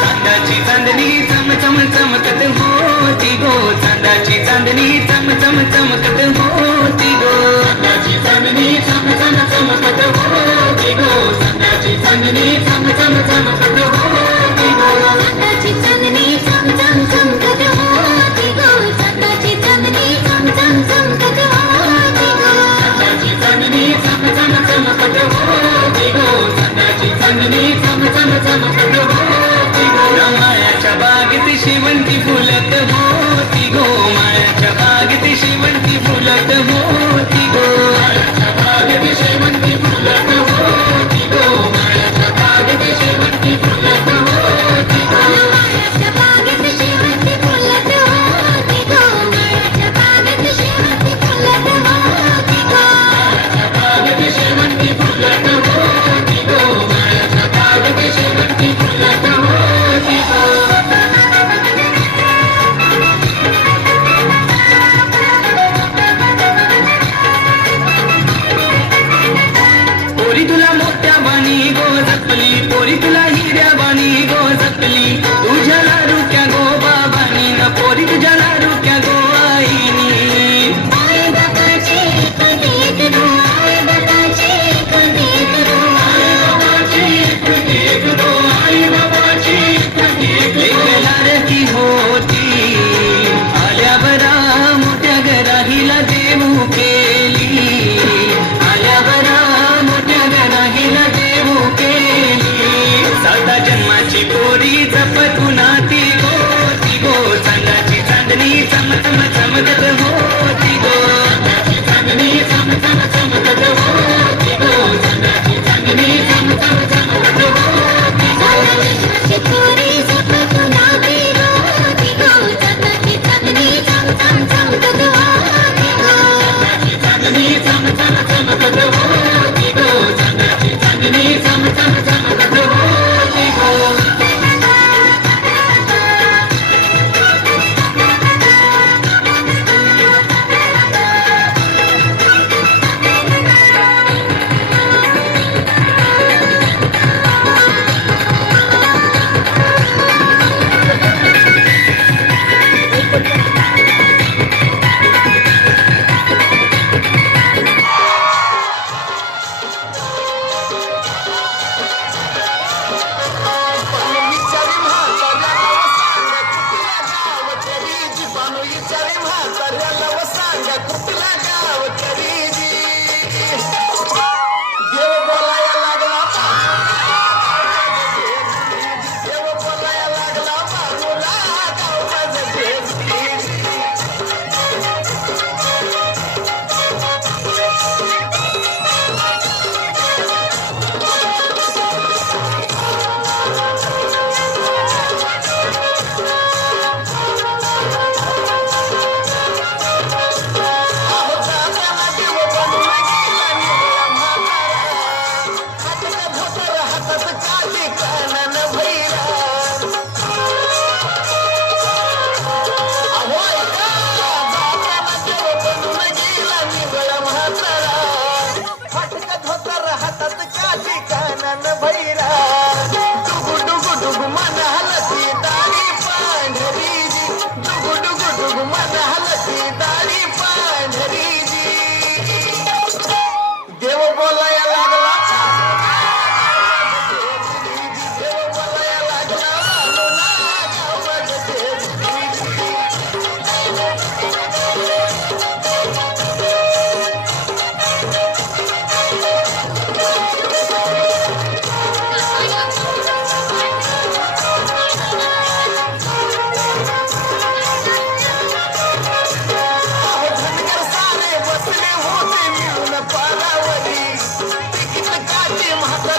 चांदाची चांदणी चम चम चमकत होती गो, चांदाची चांदणी चम चम चमकत होती गो, चांदाची चांदणी चम चम चमकत होती गो, चांदाची चांदणी चम चम चमकत होती गो, चांदाची चांदणी चम चम चमकत होती गो, चांदाची चांदणी चम चम चमकत होती गो, चांदाची चांदणी चम चम चमकत होती गो, चांदाची चांदणी चम चम चमकत होती गो, मायाच्या बागेत शेवंती फुलत होती गो, मायाच्या बागेत शेवंती फुलत होती गो, मायाच्या बागेत शेवंती फुलत होती गो, मायाच्या बागेत शेवंती फुलत होती गो, मायाच्या बागेत शेवंती फुलत होती गो, मायाच्या बागेत शेवंती फुलत होती गो, मायाच्या बागेत शेवंती फुलत होती गो, मायाच्या बागेत शेवंती फुलत होती गो. पोरी तुला मोठ्या बाणी गो जपली, पोरी तुला हिऱ्या बाणी गो जपली, तुझ्या लाडूक्या गो बाबानी न पोरी तुझ्या लाडूक्या गो आईनी, आई बाबाचे कुलदेव गो, आई बाबाचे कुलदेव गो, आई बाबाची कुलदेव गो, आई बाबाची कुलदेव गो. एक लाडकी होती आल्यावर मोठ्या घरा हिला देऊ केली, आल्यावर मोठ्या घरा हिला देऊ केली, साता जन्माची पोरी जपत नाती गो, ती गो चांदाची चांदणी चम चम चमकत होती गो, चांदाची चांदणी चम चम चमकत होती गो, चांदाची चांदणी चम चम चमकत होती गो, चांदाची पोरी जपत नाती होती गो, चांदाची चांदणी चम चम चमकत होती गो, चांदाची चांदणी चम चम चमकत होती गो, चांदाची चांदणी चम चम चमकत होती गो. म्हातारा